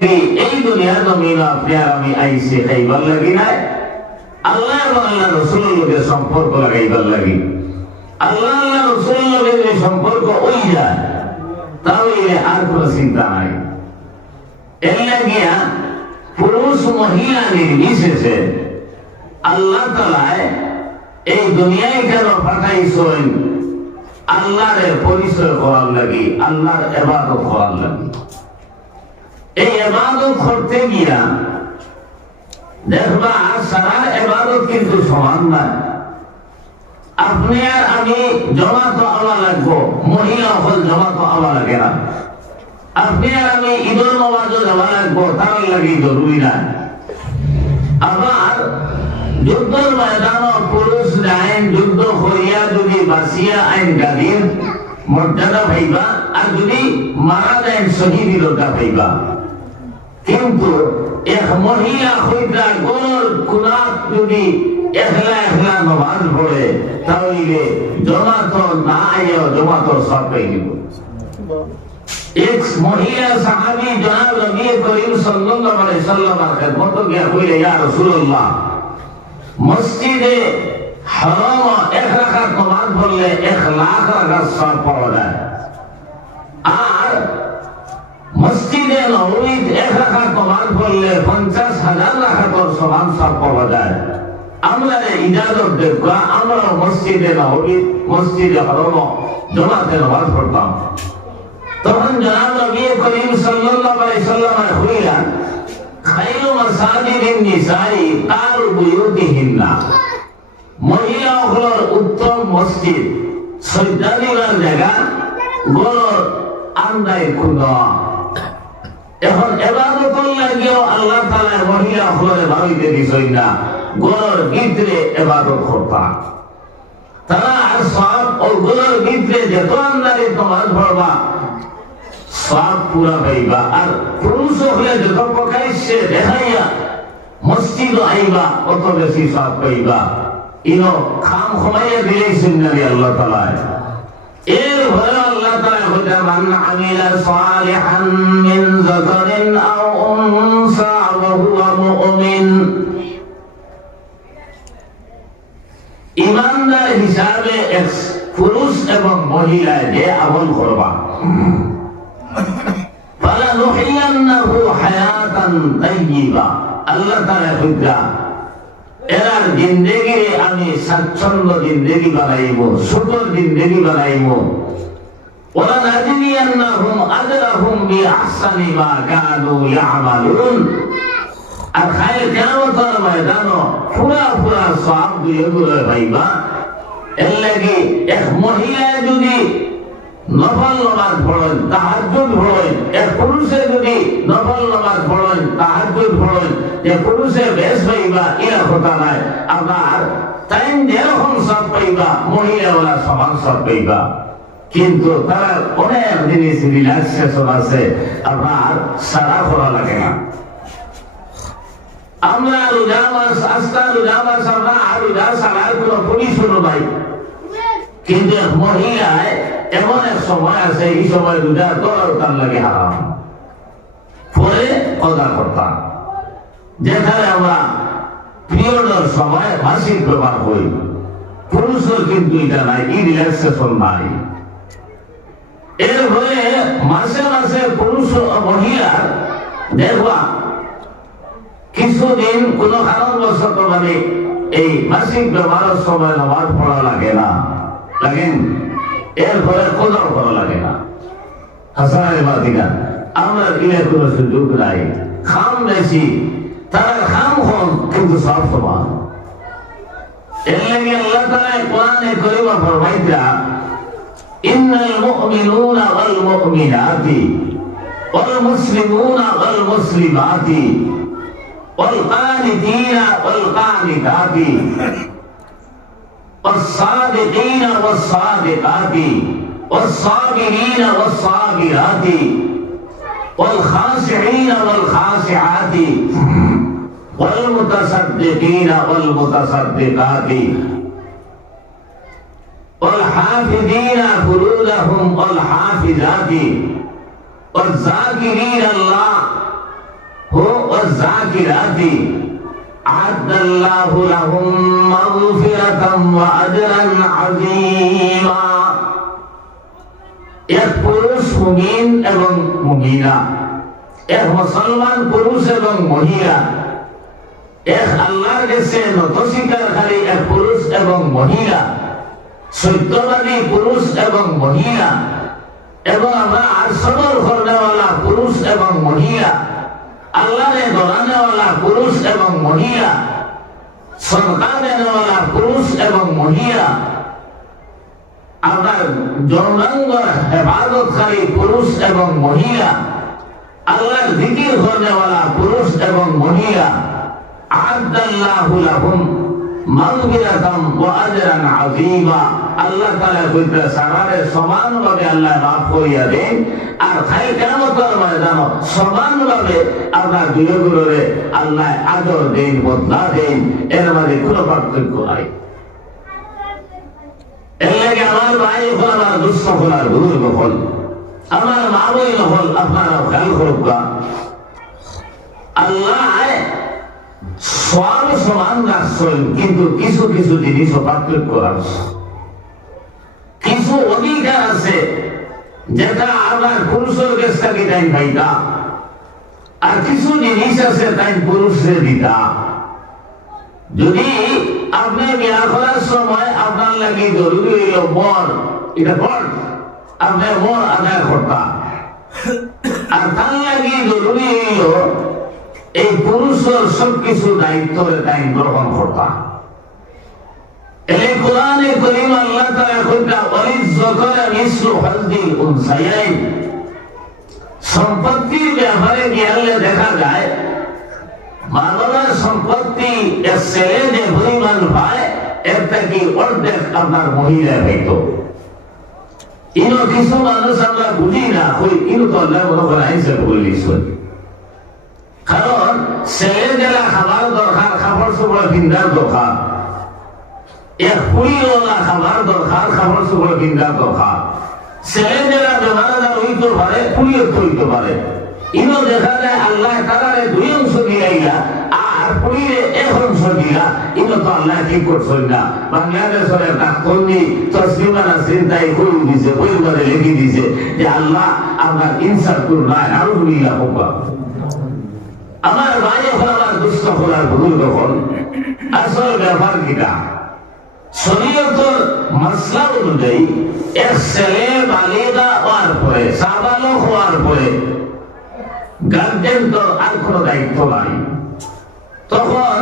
এই দুনিয়া জমিন আপনি আর আমি আইসি খাইবার লাগি নাই। আল্লাহ আল্লাহ রসুলের লোকের সম্পর্ক লাগাইবার লাগি। আল্লাহ আল্লাহ রসুলের লোকের যে সম্পর্ক ওই যায় তাহলে আর কোনো চিন্তা নাই। এর লাগিয়া পুরুষ মহিলা নির্বিশেষে আল্লাহ তালায় এই দুনিয়ায় কেন পাঠাইছেন? আল্লাহর পরিচয় করার লাগি, আল্লাহর এবাদত করার লাগি। এই এবাদত করতে গিয়া দেখবা, সারা এবাদত কিন্তু সমান না আপনি আর আমি জমা তো আওয়া লাগবো, মহিলা হল জমা তো আওয়া লাগে না। আপনি আর আমি ঈদর নমাজও জমা লাগবো, তার লাগি জরুরি না আবার যুদ্ধর ময়দান পুরুষ আইন, যুদ্ধ করিয়া যদি বাসিয়া আইন গাদির মর্যাদা পাইবা, আর যদি মারা যায় শহীদটা পাইবা। কিন্তু এক মহিলা হইতা গর কুনাত যদি একলা একলা নমাজ পড়ে তাহলে জমাত না জমাত সব পেয়ে দিব এক মহিলা সাহাবী জনাব নবী করিম সাল্লাল্লাহু আলাইহি সাল্লামের খেদমত গিয়া কইলে, ইয়া রাসূলুল্লাহ মসজিদে হারাম এক রাকাত পড়লে এক লাখ রাকাত সওয়াব পাওয়া যায় মসজিদে নববীত এক রাকাত নামাজ পড়লে পঞ্চাশ হাজার রাকাতর সমান সব পাওয়া যায়। আমরা ইজাজত দেখবা আমরা মসজিদে নববীত মসজিদে হরম, জমাতে নামাজ পড়তাম। তখন জনাব নবী করিম সাল্লাল্লাহু আলাইহি সাল্লাম হইলেন খাইরু মাসাজিদিন নিসাই তার বুয়ুতিহিন্না। মহিলা হলোর উত্তম মসজিদ সজ্জাদিবার জায়গা গলর আন্দাই খুদা এখন এবাদতর লাগিও, আল্লাহ তাআলা মহিলা হলোর বাড়িতে দিছই না। গলর ভিতরে এবাদত করতা তারা আর সব, ও গলর ভিতরে যত আন্দারে তোমার পড়বা সব পুরা পাইবা আর পুরুষ হলে যত প্রকাশ্যে দেখাইয়া মসজিদ আইবা, অত বেশি সব পাইবা। ইনো খাম খমাইয়া দিলেই সুন্নারি আল্লাহ তালায় এর ভয়ে আল্লাহ তাআলা হইতে মান আমিলা সালিহান মিন যাকারিন আও উনসা ওয়া হুয়া মুমিন ইমানদার হিসাবে এক পুরুষ এবং মহিলা যে আমল করবা فلنحيينه حياة طيبة আল্লাহ তাআলা কইতা এনার জিন্দেগি আমি স্বাচ্ছন্দ জিন্দেগি বানাইব সুন্দর জিন্দেগি বানাইব। ওরা নাজিনিয়ান্নাহুম আজরাহুম বিআহসানি মা কানু ইয়ামালুন। আর খায় কিয়ামতের ময়দানো পুরা পুরা সওয়াব দিয়ে গুলো ভাইবা। এর লাগি এক মহিলা যদি নফল নামাজ পড়েন, তাহাজ্জুদ পড়েন, এক পুরুষে যদি নফল নামাজ পড়েন, তাহাজ্জুদ পড়েন যে পুরুষে বেশ পাইবা এরা কথা নাই। আবার তাই যেরকম সব পাইবা মহিলা ওরা সমান সব পাইবা। কিন্তু তারা অনেক জিনিস রিল্যাক্সেশন আছে আপনার সারা করা লাগে না। আমরা রোজা মাস আস্তা রোজা মাস, আমরা আর রোজা সারার কোনো পরিশুনো নাই। কিন্তু মহিলায় এমন এক সময় আছে, এই সময় রোজা তার লাগে হারাম। পরে কদা করতাম যেখানে আমরা পিরিয়ডের সময় মাসিক ব্যবহার করি পুরুষের কিন্তু এটা নাই, এই রিল্যাক্সেশন নাই। এর হয়ে মাসে মাসে পুরুষ ও মহিলার দেখবা, কিছুদিন কোন কারণবশত মানে এই মাসিক ব্যবহারের সময় নামাজ পড়া লাগে না। লাগেন? এরপরে কোদাও করা লাগে না। হাসানের বাদিকা আমরা ইলে কোনো সুযোগ নাই। খাম বেশি। তারা খাম হন কিন্তু সব সমান এর লাগে আল্লাহ তাআলা কোরআনে করিমা ফরমাইতা ইন্নাল মুমিনুনা ওয়াল মুমিনাতি ওয়াল মুসলিমুনা ওয়াল মুসলিমাতি والقانتين والقانتات والصادقين والصادقات والصابرين والصابرات والخاشعين والخاشعات والمتصدقين والمتصدقات والحافظين فروجهم والحافظات والذاكرين الله والذاكرات. أعد الله لهم مغفرة وأجرا عظيما. পুরুষ, মুমিন এবং মুমিনা এক মুসলমান পুরুষ এবং মহিলা। এক আল্লাহর কাছে নতস্বীকারী এক পুরুষ এবং মহিলা। সত্যবাদী পুরুষ এবং মহিলা। এবং আমরা আরসবর করনেওয়ালা পুরুষ এবং মহিলা। আল্লাহরে দরানেওয়ালা পুরুষ এবং মহিলা। সরকার দেনেওয়ালা পুরুষ এবং মহিলা। আপনার হেফাজতকারী পুরুষ এবং মহিলা, আল্লাহর জিকির করনেওয়ালা পুরুষ এবং মহিলা আল্লাহ সমানভাবে আল্লাহ আর খাই আপনার দুইগুলোরে আদর দেন, বদলা দেন। এর মধ্যে কোনো পার্থক্য নাই। আমার আর করুক আল্লাহ কিন্তু কিছু কিছু জিনিস পার্থক্য আছে। কিছু অধিকার আছে, যেটা আমার পুরুষের কাছ থেকে তাই পাইতা আর কিছু জিনিস আছে, তাই পুরুষের দিতা যদি আপনি বিয়া করার সময় আপনার লাগে জরুরি হইল মর, এটা কর আপনি মর আদায় করতা আর তার লাগে জরুরি হইল এই পুরুষের সবকিছু দায়িত্ব গ্রহণ করতা সম্পত্তির ব্যাপারে গেলে দেখা যায় মানবের সম্পত্তি এর ছেলে যে পরিমাণ পায় এর থেকে অর্ধেক আপনার মহিলা হইতো। ইনো কিছু মানুষ আমরা বুঝি না হই ইনো তো আল্লাহ মনে করে আইসে বলিস কারণ ছেলে যারা খাবার দরকার, খাবার সময় কিনার দরকার এক পুরীওয়ালা খাবার দরকার, খাবার সময় কিনার দরকার। ছেলে যারা বেমার হইতে পারে পুরীও হইতে পারে। ইনো দেখা যায় আল্লাহ তালারে দুই অংশ দিলাইলা আর পুরীরে এক অংশ দিলা তো আল্লাহ করছেন না? বাংলাদেশের একটা কর্মী তসলিমা নাসরিন তাই কই দিছে লিখে দিছে যে আল্লাহ, আপনার করুন আরও দুইলা হোক আমার ভুল যখন, আসল ব্যাপার কিটা? শরীয়তর অনুযায়ী এক ছেলে বালিগা হওয়ার পরে, সাবালক হওয়ার পরে, গার্জেন তো আর কোনো দায়িত্ব নাই। তখন